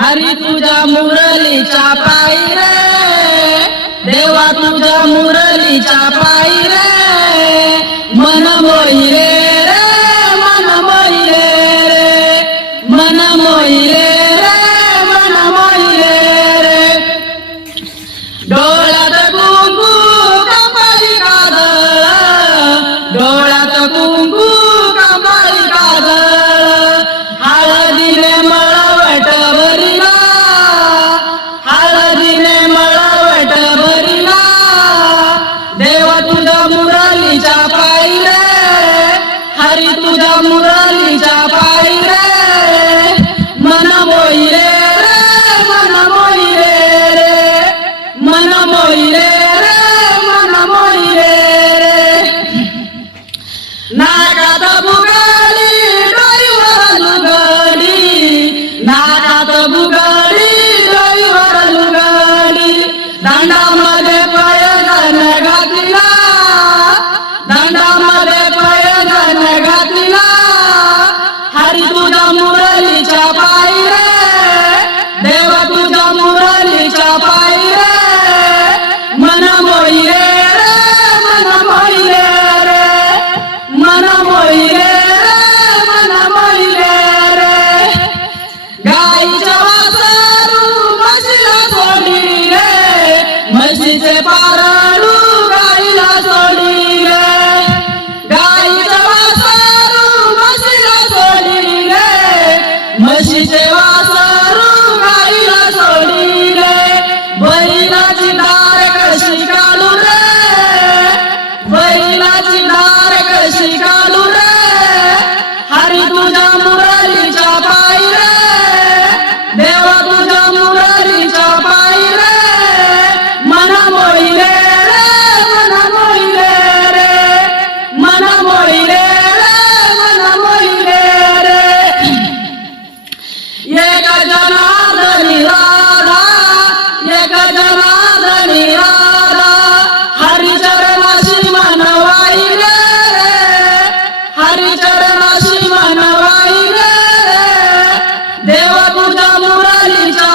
हरी तुझ्या मुरलीच्या पायी रे. देवा तुझ्या मुरलीच्या पायी हरी तुझ्या मुरलीच्या पायी रे. मन मोईरे रे मन मोईरे रे. रे मन मोईरे रे मन मोईरे रे. नागात बुगाडी डोईवर लुगाडी नागात बुगाडी डोईवर लुगाडी दांडामध्ये पाय घातला. yeah. राधा जगदमादनी राधा हरिचरणाशी मनवाई रे हरिचरणाशी मनवाई रे देव तुझ्या मुरारीच्या